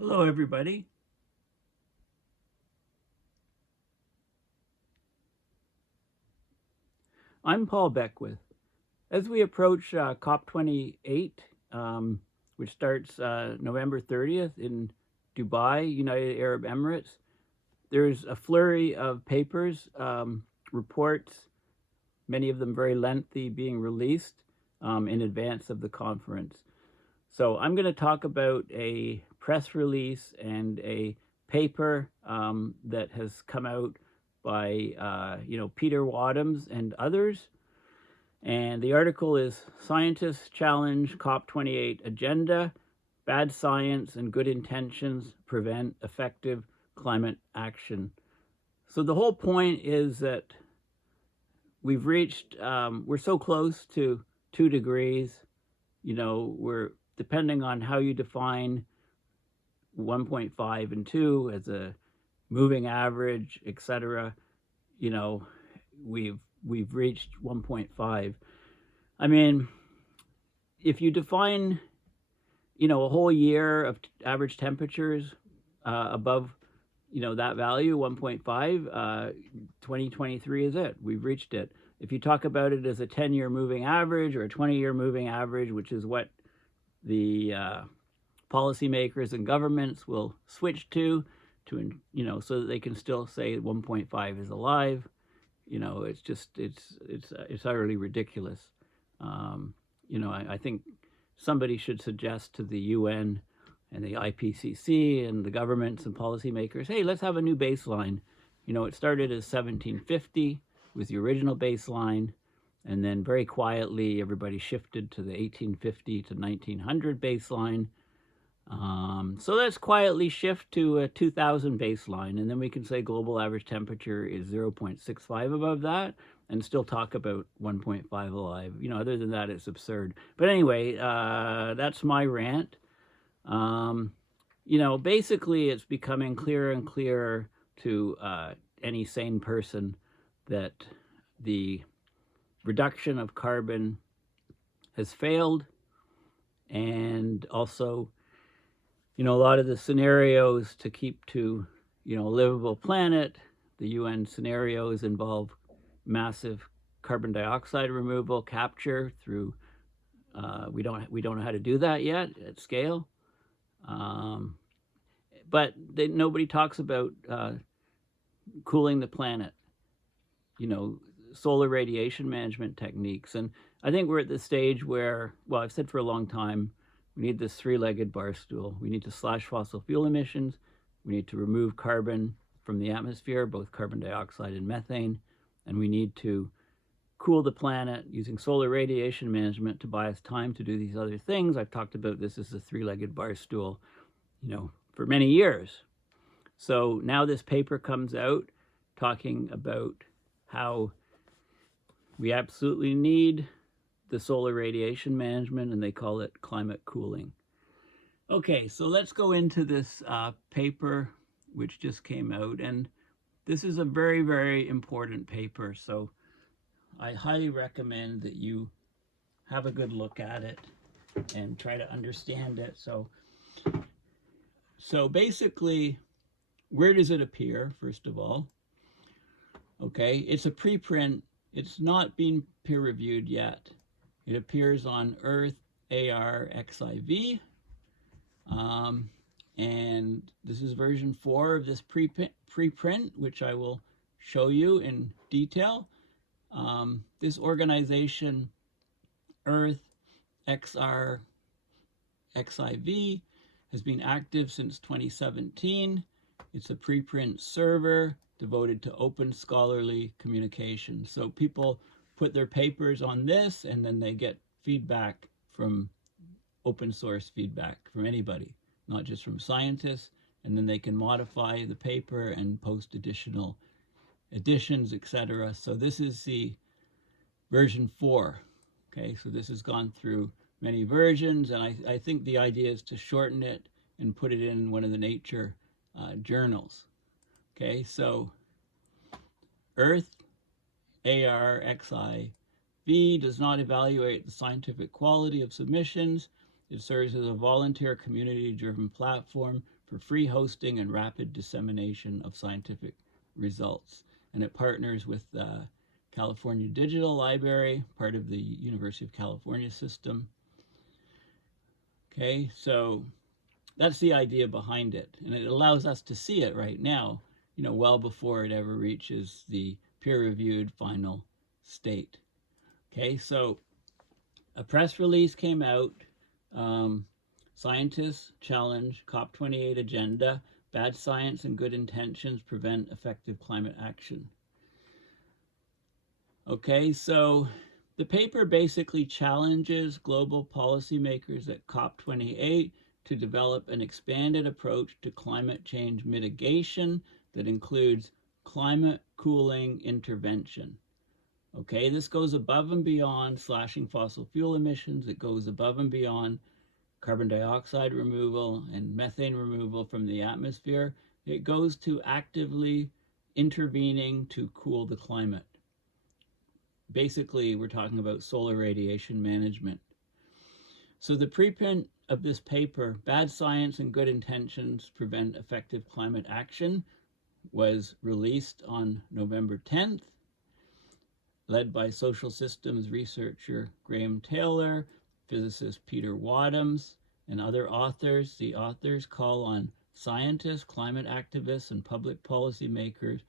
Hello, everybody. I'm Paul Beckwith. As we approach COP28, which starts November 30th in Dubai, United Arab Emirates, there's a flurry of papers, reports, many of them very lengthy, being released in advance of the conference. So I'm going to talk about a press release and a paper that has come out by Peter Wadham and others. And the article is Scientists Challenge COP28 Agenda, Bad Science and Good Intentions Prevent Effective Climate Action. So the whole point is that we've reached, we're so close to 2 degrees. We're depending on how you define 1.5 and 2 as a moving average, etc. We've reached 1.5. I mean, if you define a whole year of average temperatures above that value, 1.5, 2023 is it. We've reached it. If you talk about it as a 10-year moving average or a 20-year moving average, which is what the policymakers and governments will switch to so that they can still say 1.5 is alive. It's just it's utterly ridiculous. I think somebody should suggest to the UN and the IPCC and the governments and policymakers, hey, let's have a new baseline. It started as 1750 was the original baseline, and then very quietly everybody shifted to the 1850 to 1900 baseline. So let's quietly shift to a 2000 baseline, and then we can say global average temperature is 0.65 above that and still talk about 1.5 alive. Other than that, it's absurd. But anyway, that's my rant. Basically it's becoming clearer and clearer to any sane person that the reduction of carbon has failed, and also a lot of the scenarios to keep to a livable planet, the UN scenarios involve massive carbon dioxide removal, capture through we don't know how to do that yet at scale, but nobody talks about cooling the planet, solar radiation management techniques. And I think we're at the stage where, well, I've said for a long time, we need this 3-legged bar stool. We need to slash fossil fuel emissions. We need to remove carbon from the atmosphere, both carbon dioxide and methane. And we need to cool the planet using solar radiation management to buy us time to do these other things. I've talked about this as a 3-legged bar stool, for many years. So now this paper comes out talking about how we absolutely need the solar radiation management, and they call it climate cooling. Okay, so let's go into this paper which just came out, and this is a very, very important paper, so I highly recommend that you have a good look at it and try to understand it. So basically, where does it appear, first of all? Okay, it's a preprint. It's not been peer-reviewed yet. It appears on Earth ARXIV, and this is version 4 of this preprint, which I will show you in detail. This organization, Earth XRXIV, has been active since 2017. It's a preprint server devoted to open scholarly communication. So people put their papers on this, and then they get feedback from open source feedback from anybody, not just from scientists, and then they can modify the paper and post additional additions, etc. So this is the version 4. Okay, so this has gone through many versions, and I think the idea is to shorten it and put it in one of the nature journals. Okay, so Earth ARXIV does not evaluate the scientific quality of submissions It serves as a volunteer community-driven platform for free hosting and rapid dissemination of scientific results. And it partners with the California Digital Library, part of the University of California system. Okay, so that's the idea behind it. And it allows us to see it right now, well before it ever reaches the peer-reviewed final state. Okay, so a press release came out. Scientists challenge COP28 agenda. Bad science and good intentions prevent effective climate action. Okay, so the paper basically challenges global policymakers at COP28 to develop an expanded approach to climate change mitigation that includes climate cooling intervention. Okay, this goes above and beyond slashing fossil fuel emissions. It goes above and beyond carbon dioxide removal and methane removal from the atmosphere. It goes to actively intervening to cool the climate. Basically, we're talking about solar radiation management. So the preprint of this paper, Bad Science and Good Intentions Prevent Effective Climate Action, was released on November 10th, led by social systems researcher Graham Taylor, physicist Peter Wadham, and other authors. The authors call on scientists, climate activists, and public policymakers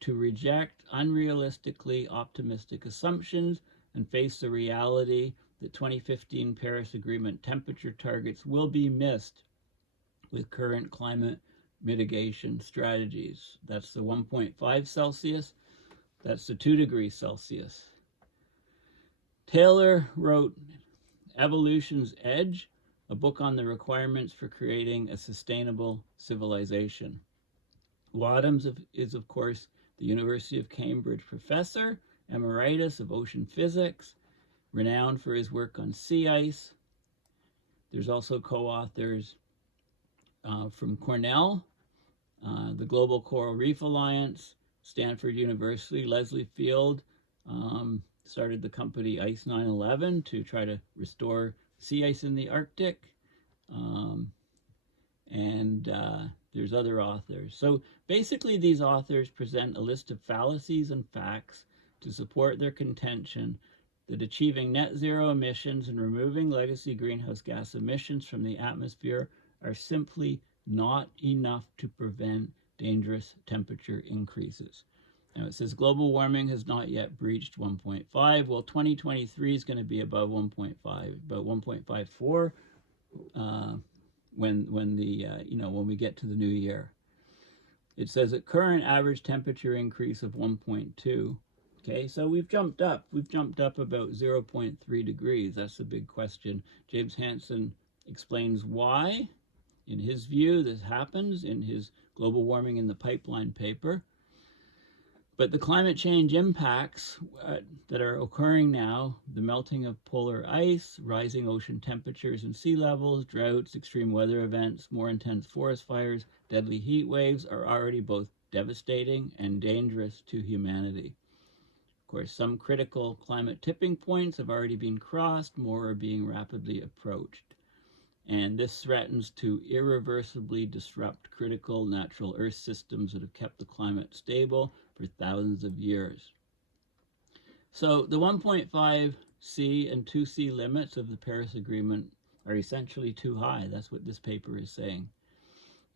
to reject unrealistically optimistic assumptions and face the reality that 2015 Paris Agreement temperature targets will be missed with current climate mitigation strategies. That's the 1.5 Celsius, that's the 2 degrees Celsius. Taylor wrote Evolution's Edge, a book on the requirements for creating a sustainable civilization. Wadham is, of course, the University of Cambridge professor, emeritus of ocean physics, renowned for his work on sea ice. There's also co-authors from Cornell, the Global Coral Reef Alliance, Stanford University. Leslie Field started the company Ice 911 to try to restore sea ice in the Arctic. There's other authors. So basically these authors present a list of fallacies and facts to support their contention that achieving net zero emissions and removing legacy greenhouse gas emissions from the atmosphere are simply not enough to prevent dangerous temperature increases. Now it says global warming has not yet breached 1.5. Well, 2023 is going to be above 1.5, about 1.54 when we get to the new year. It says at current average temperature increase of 1.2. Okay, so we've jumped up. We've jumped up about 0.3 degrees. That's the big question. James Hansen explains why, in his view, this happens in his Global Warming in the Pipeline paper. But the climate change impacts that are occurring now, the melting of polar ice, rising ocean temperatures and sea levels, droughts, extreme weather events, more intense forest fires, deadly heat waves, are already both devastating and dangerous to humanity. Of course, some critical climate tipping points have already been crossed, more are being rapidly approached. And this threatens to irreversibly disrupt critical natural Earth systems that have kept the climate stable for thousands of years. So the 1.5 C and 2 C limits of the Paris Agreement are essentially too high. That's what this paper is saying.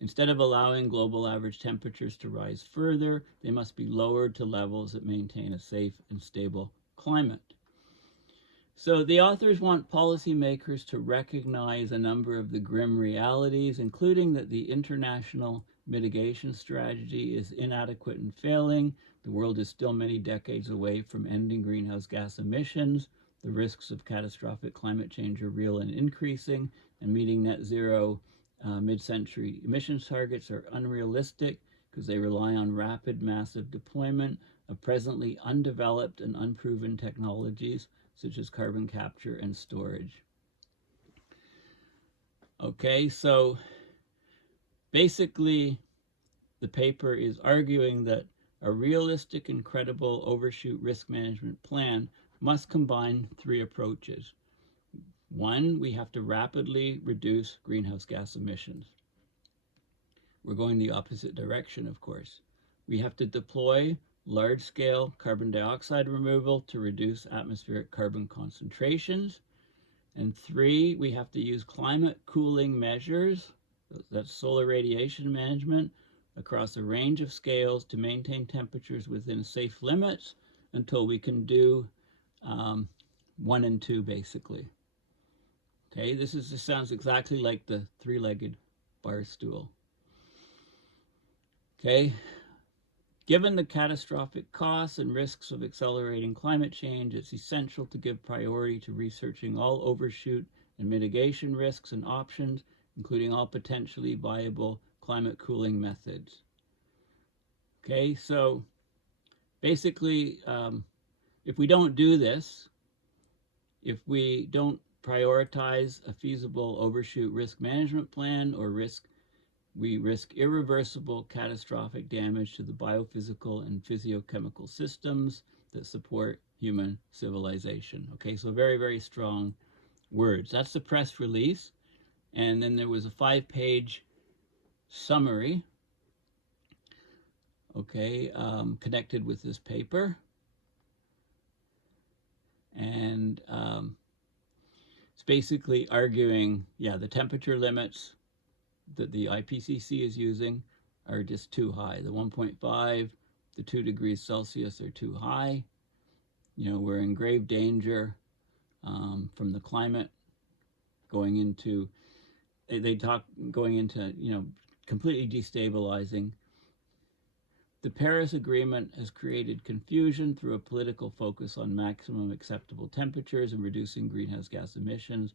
Instead of allowing global average temperatures to rise further, they must be lowered to levels that maintain a safe and stable climate. So the authors want policymakers to recognize a number of the grim realities, including that the international mitigation strategy is inadequate and failing. The world is still many decades away from ending greenhouse gas emissions. The risks of catastrophic climate change are real and increasing, and meeting net zero mid-century emissions targets are unrealistic because they rely on rapid, massive deployment of presently undeveloped and unproven technologies such as carbon capture and storage. Okay, so basically the paper is arguing that a realistic and credible overshoot risk management plan must combine three approaches. One, we have to rapidly reduce greenhouse gas emissions. We're going the opposite direction, of course. We have to deploy large-scale carbon dioxide removal to reduce atmospheric carbon concentrations. And three, we have to use climate cooling measures, that's solar radiation management, across a range of scales to maintain temperatures within safe limits until we can do 1 and 2, basically. Okay, this sounds exactly like the three-legged bar stool. Okay, given the catastrophic costs and risks of accelerating climate change, it's essential to give priority to researching all overshoot and mitigation risks and options, including all potentially viable climate cooling methods. Okay, so basically, if we don't do this, if we don't prioritize a feasible overshoot risk management plan, or we risk irreversible catastrophic damage to the biophysical and physiochemical systems that support human civilization. Okay, so very, very strong words. That's the press release. And then there was a 5-page summary, okay, connected with this paper. And it's basically arguing, yeah, the temperature limits that the IPCC is using are just too high. The 1.5, the 2 degrees Celsius are too high. You know, we're in grave danger from the climate going into, going into, you know, completely destabilizing. The Paris Agreement has created confusion through a political focus on maximum acceptable temperatures and reducing greenhouse gas emissions,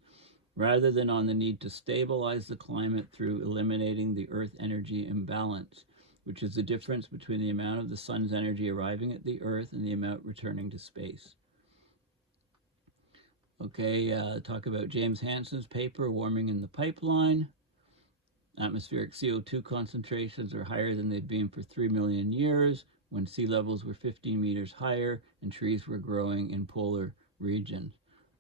rather than on the need to stabilize the climate through eliminating the Earth energy imbalance, which is the difference between the amount of the sun's energy arriving at the Earth and the amount returning to space. Okay, talk about James Hansen's paper, Warming in the Pipeline. Atmospheric CO2 concentrations are higher than they've been for 3 million years, when sea levels were 15 meters higher and trees were growing in polar regions.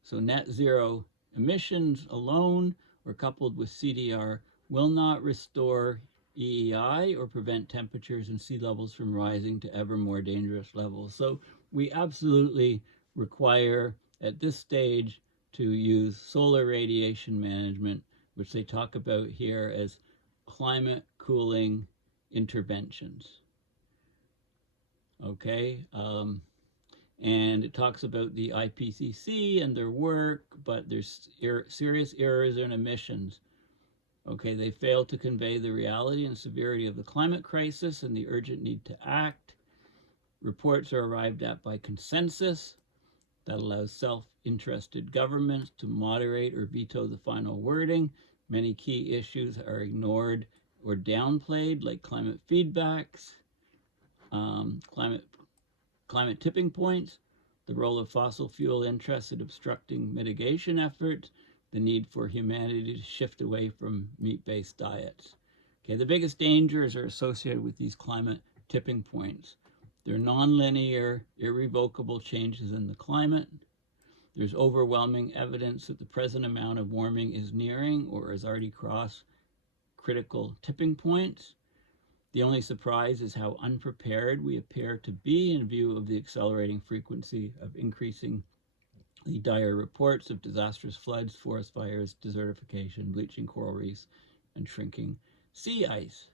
So net zero emissions alone, or coupled with CDR, will not restore EEI or prevent temperatures and sea levels from rising to ever more dangerous levels. So we absolutely require, at this stage, to use solar radiation management, which they talk about here as climate cooling interventions. Okay, and it talks about the IPCC and their work, but there's serious errors in emissions. Okay, they fail to convey the reality and severity of the climate crisis and the urgent need to act. Reports are arrived at by consensus that allows self-interested governments to moderate or veto the final wording. Many key issues are ignored or downplayed, like climate feedbacks, climate tipping points, the role of fossil fuel interests in obstructing mitigation efforts, the need for humanity to shift away from meat-based diets. Okay, the biggest dangers are associated with these climate tipping points. They're nonlinear, irrevocable changes in the climate. There's overwhelming evidence that the present amount of warming is nearing or has already crossed critical tipping points. The only surprise is how unprepared we appear to be in view of the accelerating frequency of increasingly dire reports of disastrous floods, forest fires, desertification, bleaching coral reefs, and shrinking sea ice.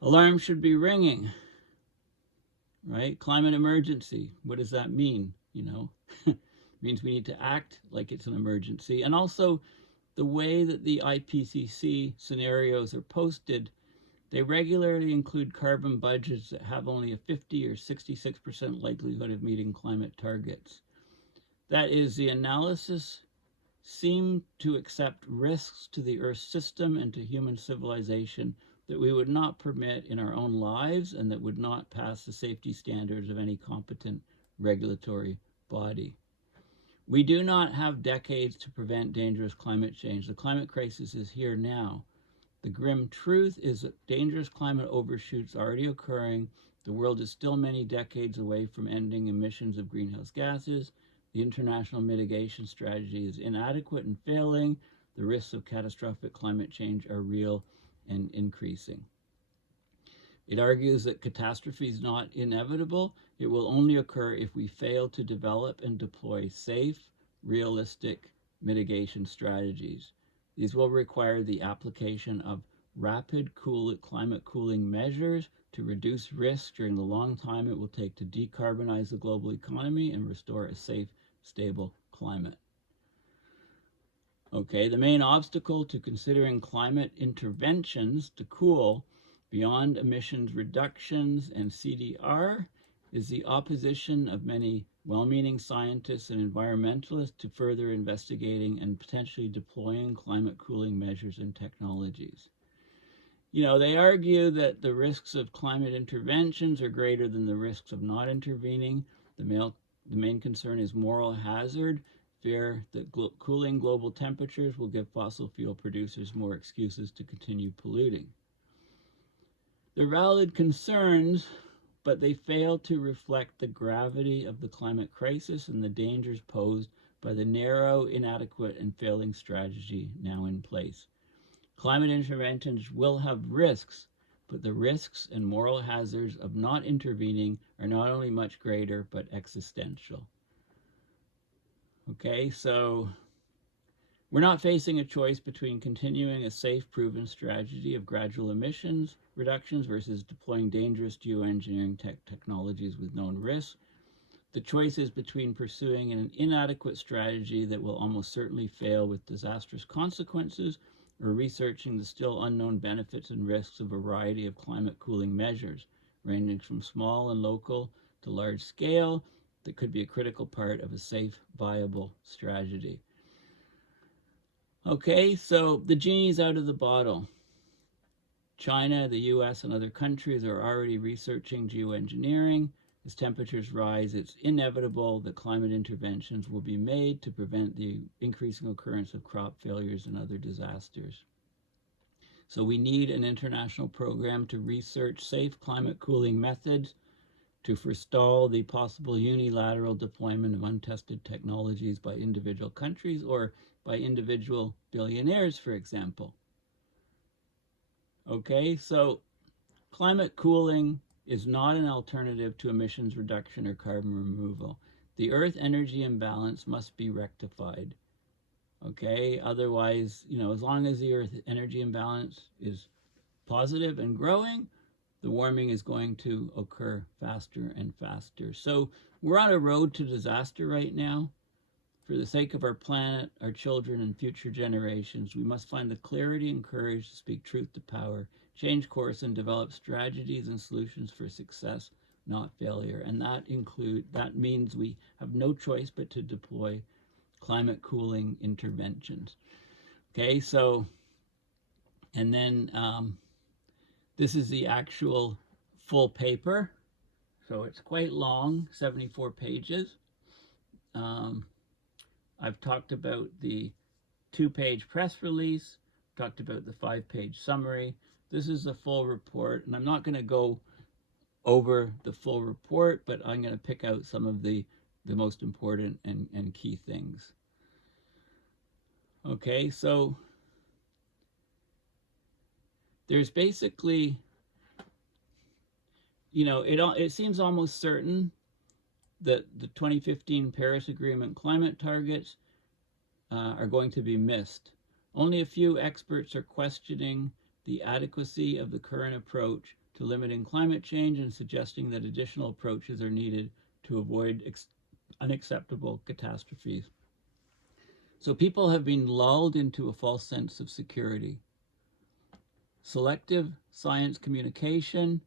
Alarm should be ringing, right? Climate emergency, what does that mean? You know, it means we need to act like it's an emergency. And also the way that the IPCC scenarios are posted, they regularly include carbon budgets that have only a 50 or 66% likelihood of meeting climate targets. That is, the analysis seemed to accept risks to the Earth system and to human civilization that we would not permit in our own lives and that would not pass the safety standards of any competent regulatory body. We do not have decades to prevent dangerous climate change. The climate crisis is here now. The grim truth is that dangerous climate overshoots are already occurring. The world is still many decades away from ending emissions of greenhouse gases. the international mitigation strategy is inadequate and failing. The risks of catastrophic climate change are real and increasing. It argues that catastrophe is not inevitable. It will only occur if we fail to develop and deploy safe, realistic mitigation strategies. These will require the application of rapid climate cooling measures to reduce risk during the long time it will take to decarbonize the global economy and restore a safe, stable climate. Okay, the main obstacle to considering climate interventions to cool beyond emissions reductions and CDR is the opposition of many well-meaning scientists and environmentalists to further investigating and potentially deploying climate cooling measures and technologies. You know, they argue that the risks of climate interventions are greater than the risks of not intervening. The main concern is moral hazard, fear that cooling global temperatures will give fossil fuel producers more excuses to continue polluting. They're valid concerns, but they fail to reflect the gravity of the climate crisis and the dangers posed by the narrow, inadequate, and failing strategy now in place. Climate interventions will have risks, but the risks and moral hazards of not intervening are not only much greater, but existential. Okay, so we're not facing a choice between continuing a safe, proven strategy of gradual emissions reductions versus deploying dangerous geoengineering technologies with known risks. The choice is between pursuing an inadequate strategy that will almost certainly fail with disastrous consequences, or researching the still unknown benefits and risks of a variety of climate cooling measures, ranging from small and local to large scale, that could be a critical part of a safe, viable strategy. Okay, so the genie's out of the bottle. China, the US, and other countries are already researching geoengineering. As temperatures rise, it's inevitable that climate interventions will be made to prevent the increasing occurrence of crop failures and other disasters. So we need an international program to research safe climate cooling methods to forestall the possible unilateral deployment of untested technologies by individual countries or by individual billionaires, for example. Okay, so climate cooling is not an alternative to emissions reduction or carbon removal. The Earth energy imbalance must be rectified. Okay, otherwise, you know, as long as the Earth energy imbalance is positive and growing, the warming is going to occur faster and faster. So we're on a road to disaster right now. For the sake of our planet, our children, and future generations, we must find the clarity and courage to speak truth to power, change course, and develop strategies and solutions for success, not failure. And that means we have no choice but to deploy climate cooling interventions. Okay, so, and then this is the actual full paper. So it's quite long, 74 pages. I've talked about the 2-page press release, talked about the 5-page summary. This is the full report, and I'm not going to go over the full report, but I'm going to pick out some of the most important and key things. Okay, so there's basically, you know, it seems almost certain that the 2015 Paris Agreement climate targets are going to be missed. Only a few experts are questioning the adequacy of the current approach to limiting climate change and suggesting that additional approaches are needed to avoid unacceptable catastrophes. So people have been lulled into a false sense of security. Selective science communication,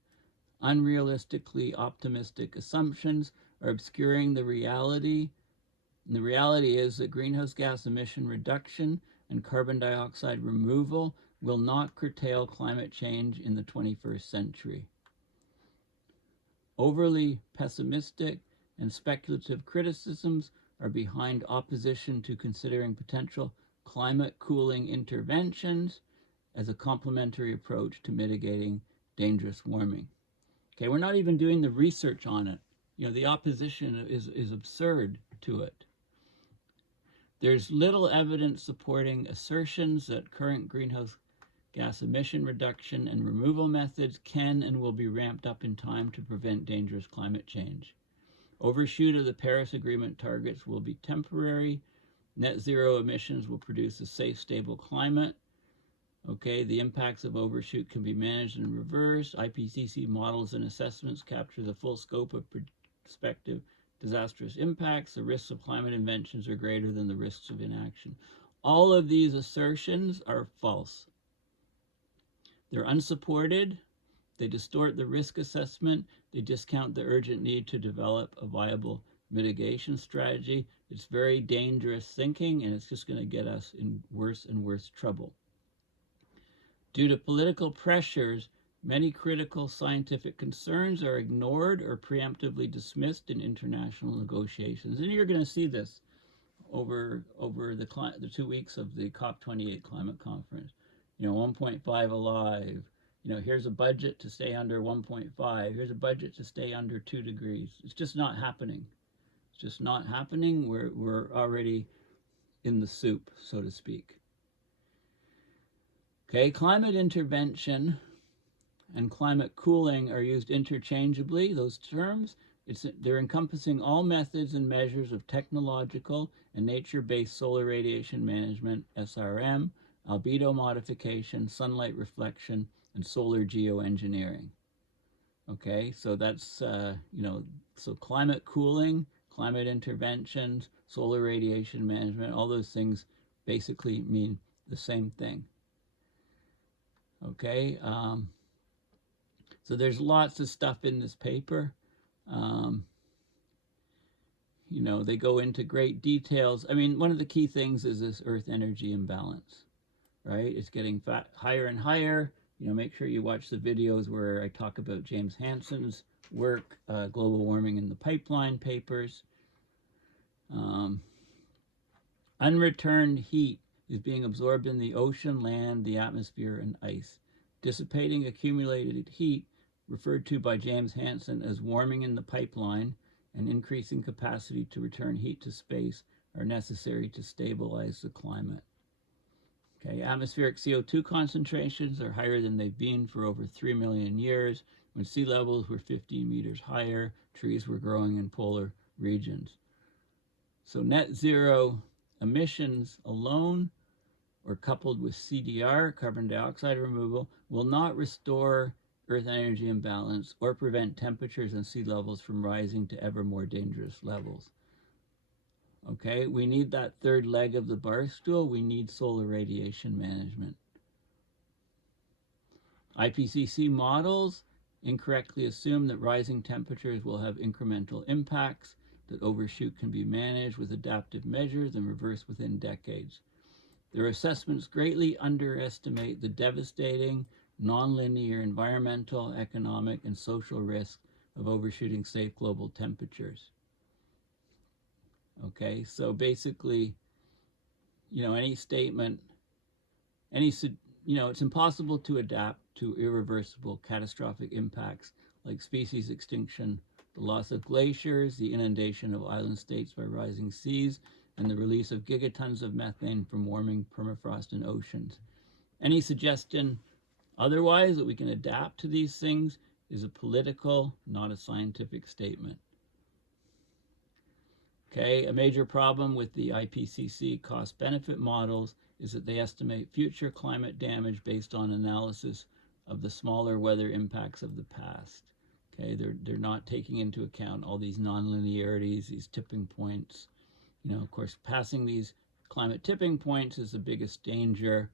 unrealistically optimistic assumptions are obscuring the reality. And the reality is that greenhouse gas emission reduction and carbon dioxide removal will not curtail climate change in the 21st century. Overly pessimistic and speculative criticisms are behind opposition to considering potential climate cooling interventions as a complementary approach to mitigating dangerous warming. Okay, we're not even doing the research on it. You know, the opposition is absurd to it. There's little evidence supporting assertions that current greenhouse gas emission reduction and removal methods can and will be ramped up in time to prevent dangerous climate change. Overshoot of the Paris Agreement targets will be temporary. Net zero emissions will produce a safe, stable climate. Okay, the impacts of overshoot can be managed and reversed. IPCC models and assessments capture the full scope of prospective disastrous impacts. The risks of climate inventions are greater than the risks of inaction. All of these assertions are false. They're unsupported. They distort the risk assessment. They discount the urgent need to develop a viable mitigation strategy. It's very dangerous thinking, and it's just going to get us in worse and worse trouble. Due to political pressures, many critical scientific concerns are ignored or preemptively dismissed in international negotiations. And you're going to see this over the 2 weeks of the COP28 climate conference. 1.5 alive. Here's a budget to stay under 1.5. Here's a budget to stay under 2 degrees. It's just not happening. It's just not happening. We're already in the soup, so to speak. Okay, climate intervention and climate cooling are used interchangeably, those terms. They're encompassing all methods and measures of technological and nature-based solar radiation management, SRM, albedo modification, sunlight reflection, and solar geoengineering. Okay, so that's, so climate cooling, climate interventions, solar radiation management, all those things basically mean the same thing. Okay, so there's lots of stuff in this paper. They go into great details. I mean, one of the key things is this Earth energy imbalance, right? It's getting higher and higher. Make sure you watch the videos where I talk about James Hansen's work, Global Warming in the Pipeline papers. Unreturned heat is being absorbed in the ocean, land, the atmosphere, and ice. Dissipating accumulated heat, referred to by James Hansen as warming in the pipeline, and increasing capacity to return heat to space are necessary to stabilize the climate. Okay, atmospheric CO2 concentrations are higher than they've been for over 3 million years. When sea levels were 15 meters higher, trees were growing in polar regions. So net zero emissions alone, or coupled with CDR, carbon dioxide removal, will not restore Earth energy imbalance or prevent temperatures and sea levels from rising to ever more dangerous levels. Okay, we need that third leg of the bar stool. We need solar radiation management. IPCC models incorrectly assume that rising temperatures will have incremental impacts, that overshoot can be managed with adaptive measures and reversed within decades. Their assessments greatly underestimate the devastating, nonlinear environmental, economic, and social risks of overshooting safe global temperatures. Okay, so basically, any statement, it's impossible to adapt to irreversible catastrophic impacts like species extinction, the loss of glaciers, the inundation of island states by rising seas, and the release of gigatons of methane from warming permafrost in oceans. Any suggestion otherwise, that we can adapt to these things, is a political, not a scientific statement. Okay, a major problem with the IPCC cost-benefit models is that they estimate future climate damage based on analysis of the smaller weather impacts of the past. Okay, they're not taking into account all these non-linearities, these tipping points. Of course, passing these climate tipping points is the biggest danger.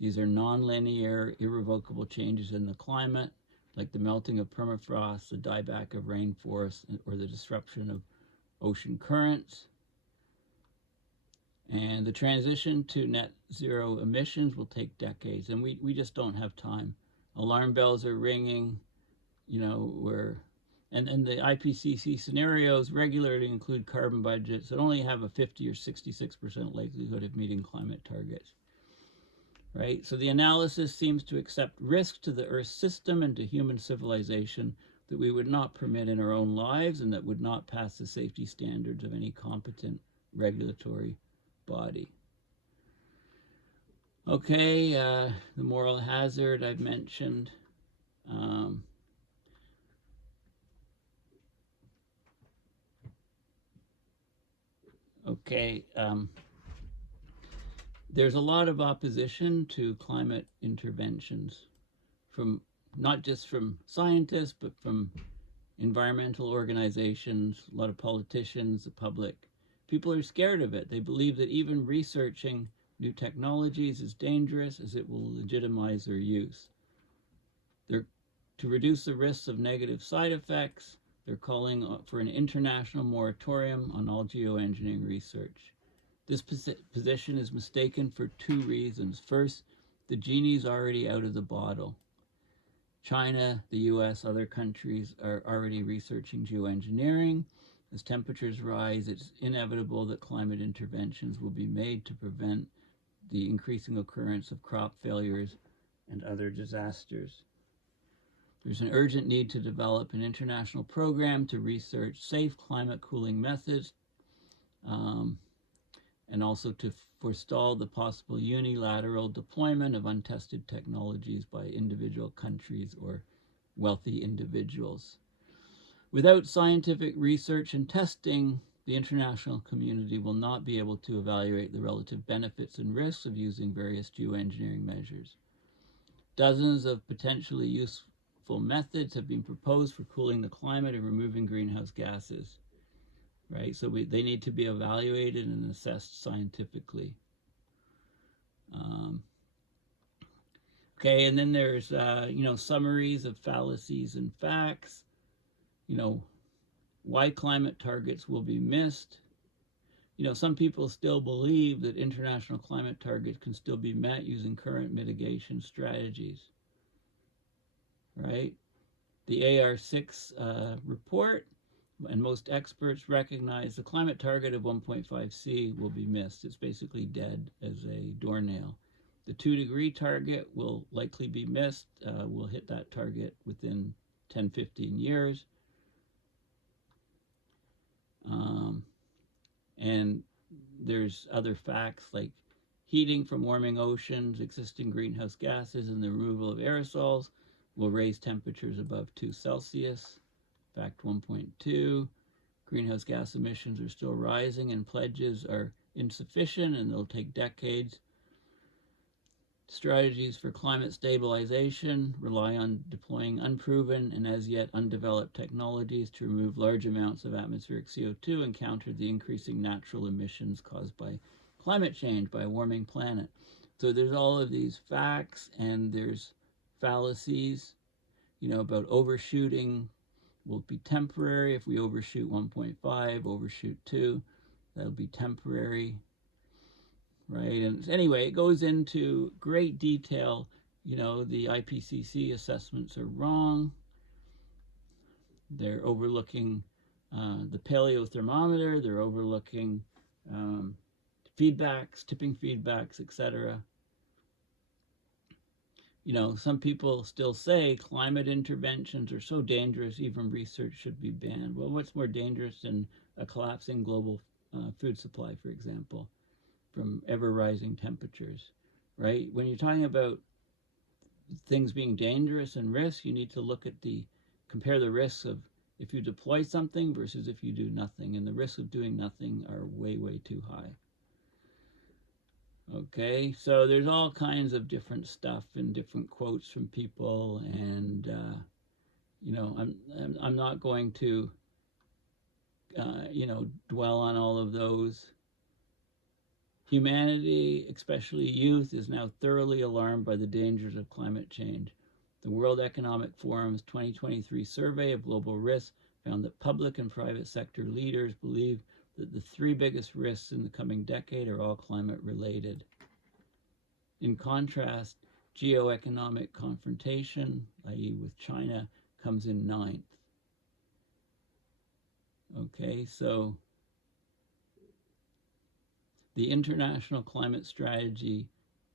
These are non-linear, irrevocable changes in the climate, like the melting of permafrost, the dieback of rainforests, or the disruption of ocean currents. And the transition to net zero emissions will take decades, and we just don't have time. Alarm bells are ringing, and the IPCC scenarios regularly include carbon budgets that only have a 50 or 66% likelihood of meeting climate targets. Right? So the analysis seems to accept risk to the Earth system and to human civilization that we would not permit in our own lives and that would not pass the safety standards of any competent regulatory body. Okay, the moral hazard I've mentioned. There's a lot of opposition to climate interventions, from not just from scientists, but from environmental organizations, a lot of politicians, the public. People are scared of it. They believe that even researching new technologies is dangerous, as it will legitimize their use. To reduce the risks of negative side effects, they're calling for an international moratorium on all geoengineering research. This position is mistaken for two reasons. First, the genie's already out of the bottle. China, the US, other countries are already researching geoengineering. As temperatures rise, it's inevitable that climate interventions will be made to prevent the increasing occurrence of crop failures and other disasters. There's an urgent need to develop an international program to research safe climate cooling methods, and also to forestall the possible unilateral deployment of untested technologies by individual countries or wealthy individuals. Without scientific research and testing, the international community will not be able to evaluate the relative benefits and risks of using various geoengineering measures. Dozens of potentially useful methods have been proposed for cooling the climate and removing greenhouse gases, right? So they need to be evaluated and assessed scientifically. Okay, and then there's, summaries of fallacies and facts, why climate targets will be missed. Some people still believe that international climate targets can still be met using current mitigation strategies, right? The AR6 report and most experts recognize the climate target of 1.5C will be missed. It's basically dead as a doornail. The 2-degree target will likely be missed. We'll hit that target within 10-15 years. And there's other facts like heating from warming oceans, existing greenhouse gases, and the removal of aerosols will raise temperatures above 2 Celsius. Fact 1.2, greenhouse gas emissions are still rising and pledges are insufficient and they'll take decades. Strategies for climate stabilization rely on deploying unproven and as yet undeveloped technologies to remove large amounts of atmospheric CO2 and counter the increasing natural emissions caused by climate change, by a warming planet. So there's all of these facts, and there's fallacies, about overshooting will be temporary. If we overshoot 1.5, overshoot 2, that'll be temporary. Right, and anyway, it goes into great detail. The IPCC assessments are wrong. They're overlooking the paleothermometer. They're overlooking feedbacks, tipping feedbacks, etc. Some people still say climate interventions are so dangerous, even research should be banned. Well, what's more dangerous than a collapsing global food supply, for example, from ever-rising temperatures, right? When you're talking about things being dangerous and risk, you need to compare the risks of if you deploy something versus if you do nothing, and the risks of doing nothing are way, way too high. Okay, so there's all kinds of different stuff and different quotes from people, and I'm not going to dwell on all of those. Humanity, especially youth, is now thoroughly alarmed by the dangers of climate change. The World Economic Forum's 2023 survey of global risks found that public and private sector leaders believe that the 3 biggest risks in the coming decade are all climate related. In contrast, geoeconomic confrontation, i.e. with China, comes in 9th. Okay, so the international climate strategy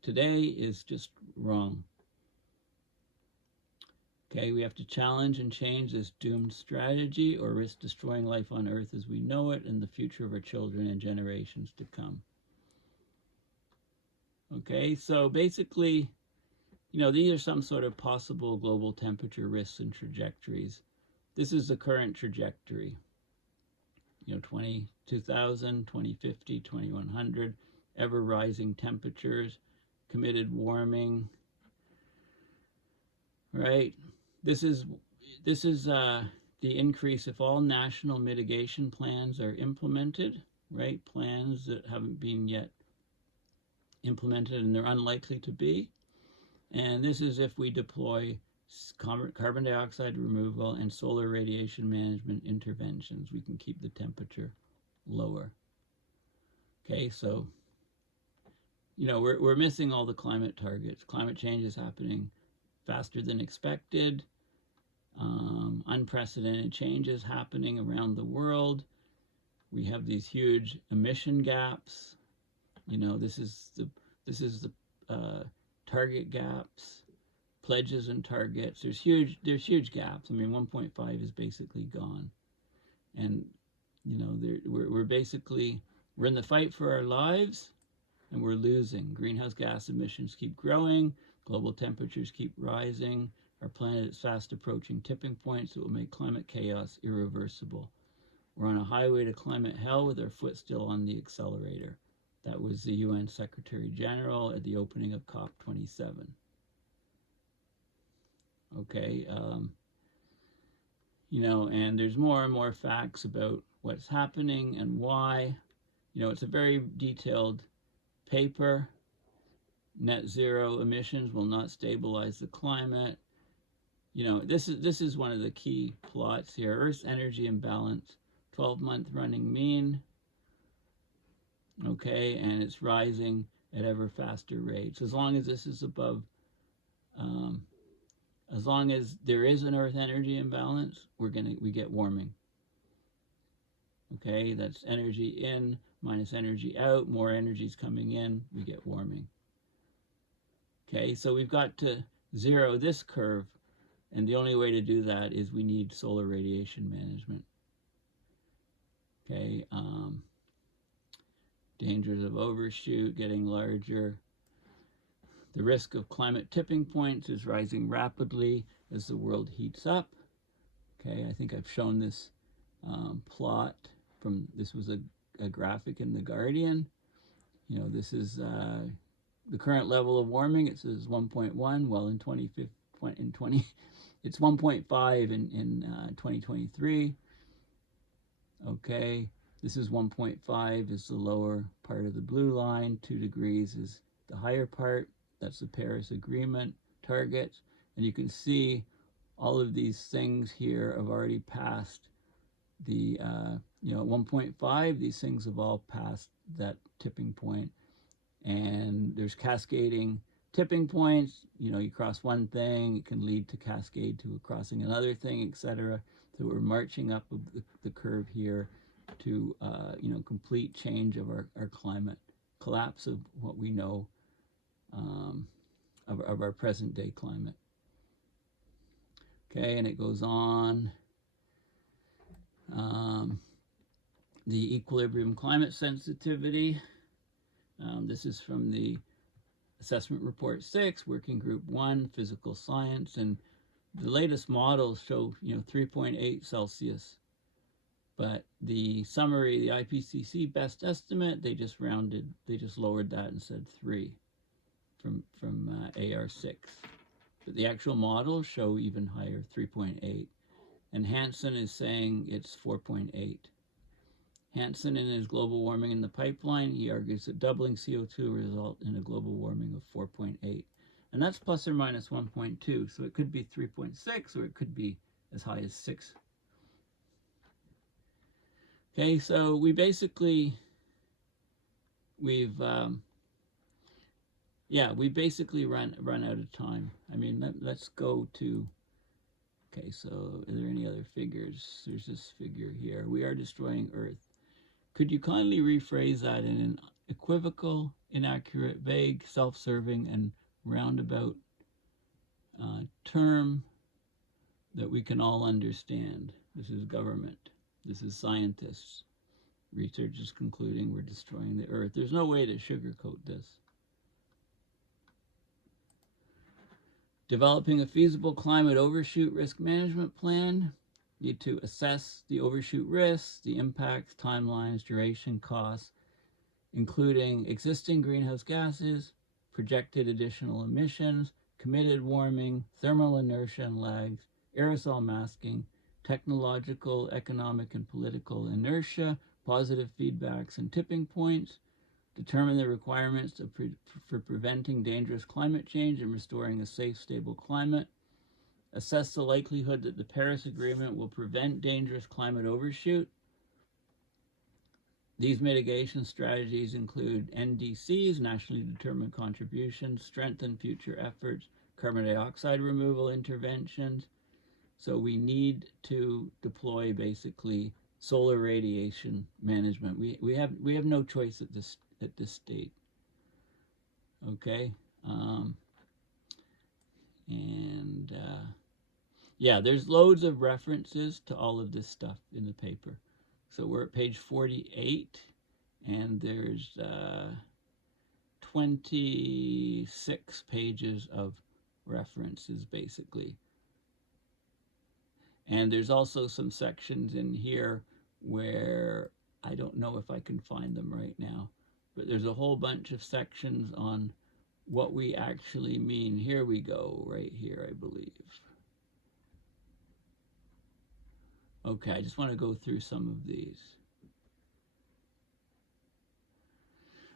today is just wrong. Okay, we have to challenge and change this doomed strategy or risk destroying life on Earth as we know it and the future of our children and generations to come. Okay, so basically, you know, these are some sort of possible global temperature risks and trajectories. This is the current trajectory. You know, 2000, 2050, 2100, ever rising temperatures, committed warming, right? This is the increase if all national mitigation plans are implemented, right? Plans that haven't been yet implemented and they're unlikely to be. And this is if we deploy carbon dioxide removal and solar radiation management interventions, we can keep the temperature lower. Okay, so, you know, we're missing all the climate targets. Climate change is happening faster than expected. Unprecedented changes happening around the world. We have these huge emission gaps. You know, this is the target gaps, pledges and targets. There's huge gaps. I mean, 1.5 is basically gone, and you know, we're in the fight for our lives, and we're losing. Greenhouse gas emissions keep growing. Global temperatures keep rising. Our planet is fast approaching tipping points that will make climate chaos irreversible. We're on a highway to climate hell with our foot still on the accelerator. That was the UN Secretary General at the opening of COP27. Okay, you know, and there's more and more facts about what's happening and why. You know, it's a very detailed paper. Net zero emissions will not stabilize the climate. You know, this is one of the key plots here. Earth's energy imbalance, 12-month running mean. Okay, and it's rising at ever faster rates. As long as this is above, as long as there is an Earth energy imbalance, we get warming. Okay, that's energy in minus energy out. More energy is coming in, we get warming. Okay, so we've got to zero this curve, and the only way to do that is we need solar radiation management. Okay, dangers of overshoot, getting larger. The risk of climate tipping points is rising rapidly as the world heats up. Okay, I think I've shown this plot from, this was a graphic in The Guardian. You know, this is the current level of warming. It says 1.1. Well, in 2020, it's 1.5 in 2023. Okay, this is 1.5 is the lower part of the blue line. 2 degrees is the higher part. That's the Paris Agreement targets. And you can see all of these things here have already passed the, you know, 1.5. These things have all passed that tipping point. And there's cascading tipping points. You know, you cross one thing, it can lead to cascade to crossing another thing, etc. So we're marching up the curve here to, you know, complete change of our climate, collapse of what we know of our present day climate. Okay, and it goes on. The equilibrium climate sensitivity. This is from the Assessment Report 6, Working Group 1, Physical Science, and the latest models show, you know, 3.8 Celsius. But the summary, the IPCC best estimate, they just lowered that and said 3 from AR6. But the actual models show even higher, 3.8. And Hansen is saying it's 4.8. Hansen, in his Global Warming in the Pipeline, he argues that doubling CO2 will result in a global warming of 4.8. And that's plus or minus 1.2. So it could be 3.6 or it could be as high as 6. Okay, so we basically, we've basically run out of time. I mean, let's go to, okay, so are there any other figures? There's this figure here. We are destroying Earth. Could you kindly rephrase that in an equivocal, inaccurate, vague, self-serving, and roundabout term that we can all understand? This is government. This is scientists. Research is concluding we're destroying the Earth. There's no way to sugarcoat this. Developing a feasible climate overshoot risk management plan. Need to assess the overshoot risks, the impacts, timelines, duration, costs, including existing greenhouse gases, projected additional emissions, committed warming, thermal inertia and lags, aerosol masking, technological, economic, and political inertia, positive feedbacks and tipping points, determine the requirements for preventing dangerous climate change and restoring a safe, stable climate, assess the likelihood that the Paris Agreement will prevent dangerous climate overshoot. These mitigation strategies include NDCs, nationally determined contributions, strengthen future efforts, carbon dioxide removal interventions. So we need to deploy basically solar radiation management. We have no choice at this state. Okay, yeah, there's loads of references to all of this stuff in the paper. So we're at page 48, and there's 26 pages of references, basically. And there's also some sections in here where I don't know if I can find them right now, but there's a whole bunch of sections on what we actually mean. Here we go, right here, I believe. Okay, I just want to go through some of these.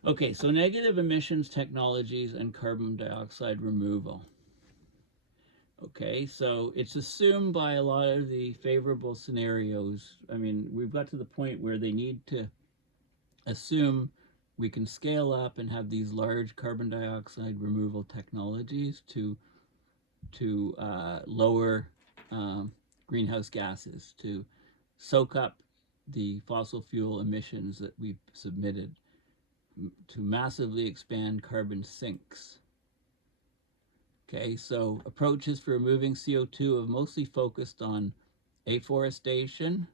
Okay, so negative emissions technologies and carbon dioxide removal. Okay, so it's assumed by a lot of the favorable scenarios. I mean, we've got to the point where they need to assume we can scale up and have these large carbon dioxide removal technologies to lower greenhouse gases, to soak up the fossil fuel emissions that we've submitted, to massively expand carbon sinks. Okay, so approaches for removing CO2 have mostly focused on afforestation.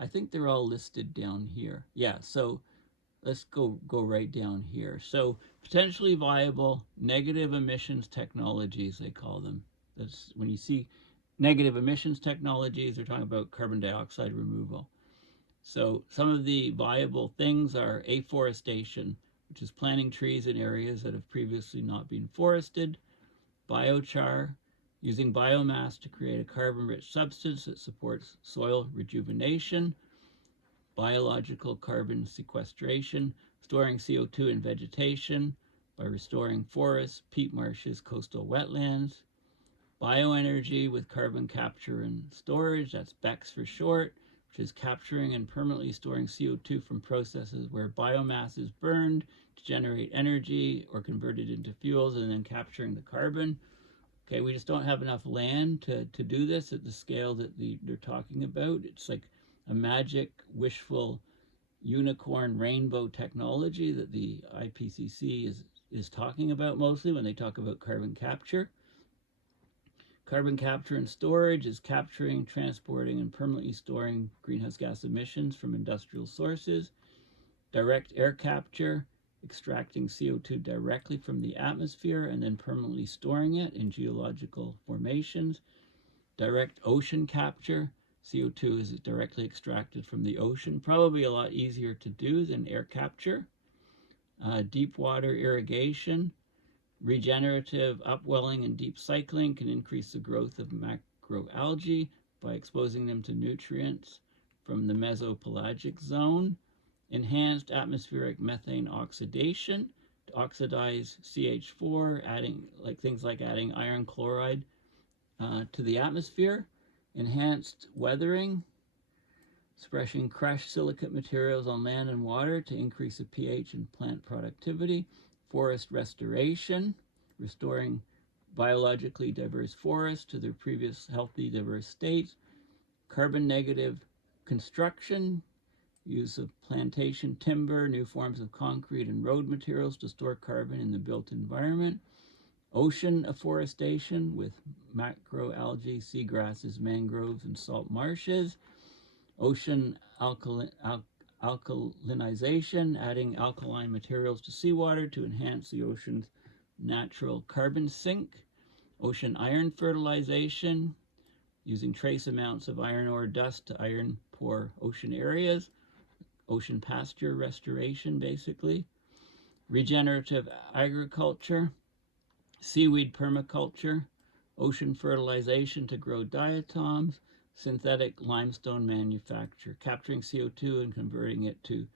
I think they're all listed down here. Yeah, so let's go right down here. So potentially viable negative emissions technologies, they call them. That's when you see negative emissions technologies, they're talking about carbon dioxide removal. So some of the viable things are afforestation, which is planting trees in areas that have previously not been forested. Biochar, using biomass to create a carbon-rich substance that supports soil rejuvenation. Biological carbon sequestration, storing CO2 in vegetation by restoring forests, peat marshes, coastal wetlands. Bioenergy with carbon capture and storage, that's BECS for short, which is capturing and permanently storing CO2 from processes where biomass is burned to generate energy or converted into fuels and then capturing the carbon. Okay, we just don't have enough land to do this at the scale that they're talking about. It's like a magic, wishful, unicorn, rainbow technology that the IPCC is talking about mostly when they talk about carbon capture. Carbon capture and storage is capturing, transporting, and permanently storing greenhouse gas emissions from industrial sources. Direct air capture, extracting CO2 directly from the atmosphere and then permanently storing it in geological formations. Direct ocean capture, CO2 is directly extracted from the ocean, probably a lot easier to do than air capture. Deep water irrigation, regenerative upwelling and deep cycling can increase the growth of macroalgae by exposing them to nutrients from the mesopelagic zone. Enhanced atmospheric methane oxidation to oxidize CH4, adding things like adding iron chloride to the atmosphere. Enhanced weathering, suppressing crushed silicate materials on land and water to increase the pH and plant productivity. Forest restoration, restoring biologically diverse forests to their previous healthy, diverse states. Carbon negative construction, use of plantation timber, new forms of concrete and road materials to store carbon in the built environment. Ocean afforestation with macroalgae, seagrasses, mangroves, and salt marshes. Ocean alkalinization, adding alkaline materials to seawater to enhance the ocean's natural carbon sink. Ocean iron fertilization, using trace amounts of iron ore dust to iron poor ocean areas. Ocean pasture restoration, basically. Regenerative agriculture, seaweed permaculture, ocean fertilization to grow diatoms, synthetic limestone manufacture, capturing CO2 and converting it to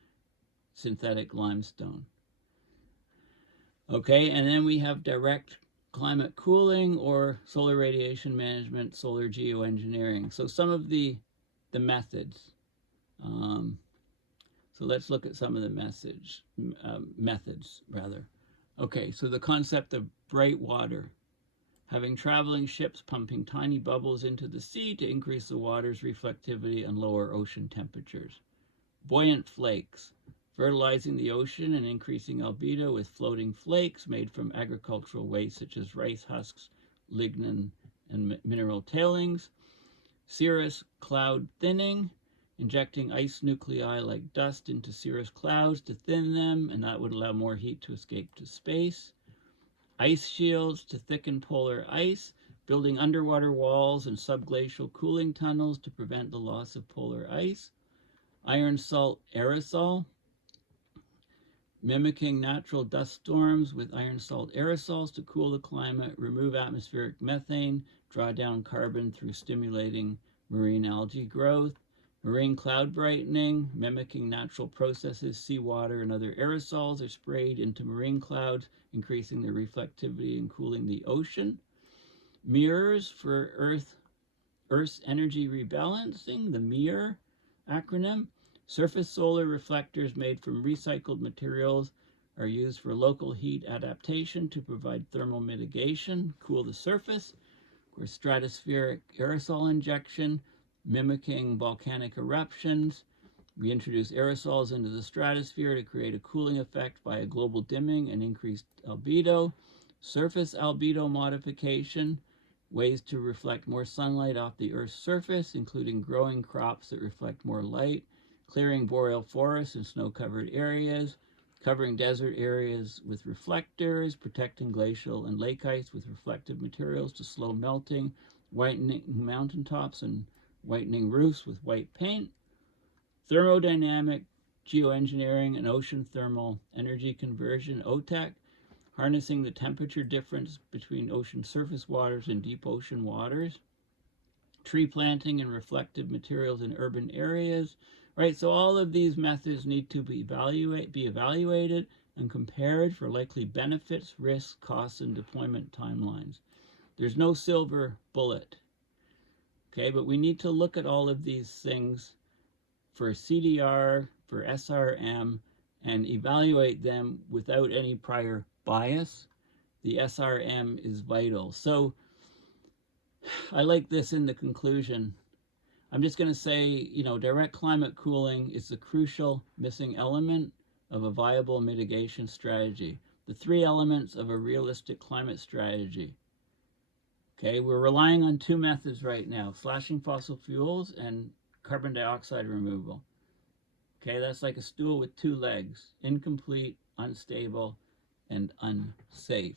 synthetic limestone. Okay, and then we have direct climate cooling or solar radiation management, solar geoengineering. So some of the methods. So let's look at some of the methods, rather. Okay, so the concept of bright water. Having traveling ships pumping tiny bubbles into the sea to increase the water's reflectivity and lower ocean temperatures. Buoyant flakes. Fertilizing the ocean and increasing albedo with floating flakes made from agricultural waste such as rice husks, lignin, and mineral tailings. Cirrus cloud thinning. Injecting ice nuclei like dust into cirrus clouds to thin them, and that would allow more heat to escape to space. Ice shields to thicken polar ice, building underwater walls and subglacial cooling tunnels to prevent the loss of polar ice. Iron salt aerosol, mimicking natural dust storms with iron salt aerosols to cool the climate, remove atmospheric methane, draw down carbon through stimulating marine algae growth. Marine cloud brightening, mimicking natural processes, seawater and other aerosols are sprayed into marine clouds, increasing their reflectivity and cooling the ocean. Mirrors for Earth's energy rebalancing, the MIRROR acronym. Surface solar reflectors made from recycled materials are used for local heat adaptation to provide thermal mitigation, cool the surface. Of course, stratospheric aerosol injection, mimicking volcanic eruptions. We introduce aerosols into the stratosphere to create a cooling effect by a global dimming and increased albedo. Surface albedo modification, ways to reflect more sunlight off the Earth's surface, including growing crops that reflect more light, clearing boreal forests and snow-covered areas, covering desert areas with reflectors, protecting glacial and lake ice with reflective materials to slow melting, whitening mountaintops and whitening roofs with white paint. Thermodynamic geoengineering and ocean thermal energy conversion, OTEC, harnessing the temperature difference between ocean surface waters and deep ocean waters. Tree planting and reflective materials in urban areas, right? So all of these methods need to be evaluated and compared for likely benefits, risks, costs, and deployment timelines. There's no silver bullet. Okay, but we need to look at all of these things for CDR, for SRM, and evaluate them without any prior bias. The SRM is vital. So I like this in the conclusion. I'm just going to say, you know, direct climate cooling is the crucial missing element of a viable mitigation strategy. The three elements of a realistic climate strategy. Okay, we're relying on two methods right now, slashing fossil fuels and carbon dioxide removal. Okay, that's like a stool with two legs, incomplete, unstable, and unsafe.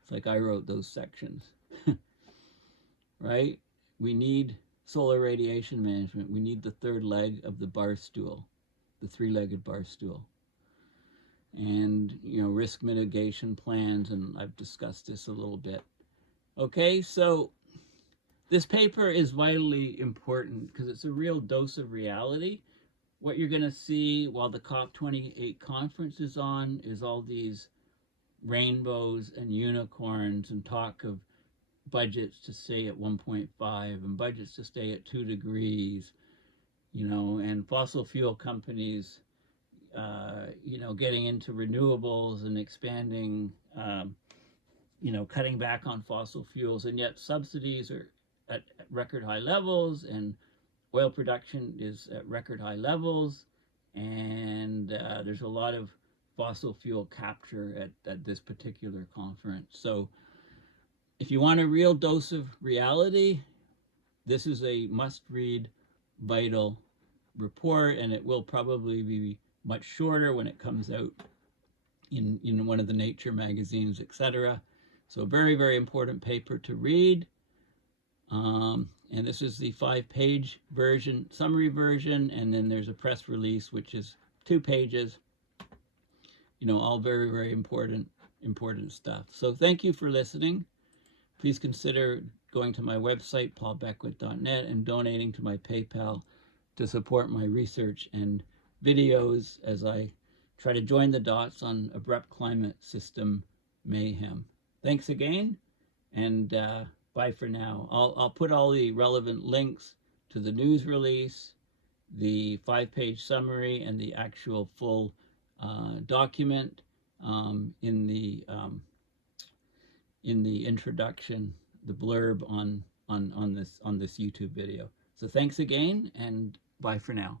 It's like I wrote those sections, right? We need solar radiation management. We need the third leg of the bar stool, the three-legged bar stool. And, you know, risk mitigation plans, and I've discussed this a little bit. Okay, so this paper is vitally important because it's a real dose of reality. What you're going to see while the COP28 conference is on is all these rainbows and unicorns and talk of budgets to stay at 1.5 and budgets to stay at 2 degrees, you know, and fossil fuel companies, you know, getting into renewables and expanding, you know, cutting back on fossil fuels, and yet subsidies are at record high levels, and oil production is at record high levels, and there's a lot of fossil fuel capture at this particular conference. So if you want a real dose of reality, this is a must-read, vital report, and it will probably be much shorter when it comes out in one of the Nature magazines, etc. So very, very important paper to read. And this is the 5-page version, summary version, and then there's a press release, which is 2 pages. You know, all very, very important stuff. So thank you for listening. Please consider going to my website, paulbeckwith.net, and donating to my PayPal to support my research and videos as I try to join the dots on abrupt climate system mayhem. Thanks again, and bye for now. I'll put all the relevant links to the news release, the 5-page summary, and the actual full document in the introduction, the blurb on this YouTube video. So thanks again, and bye for now.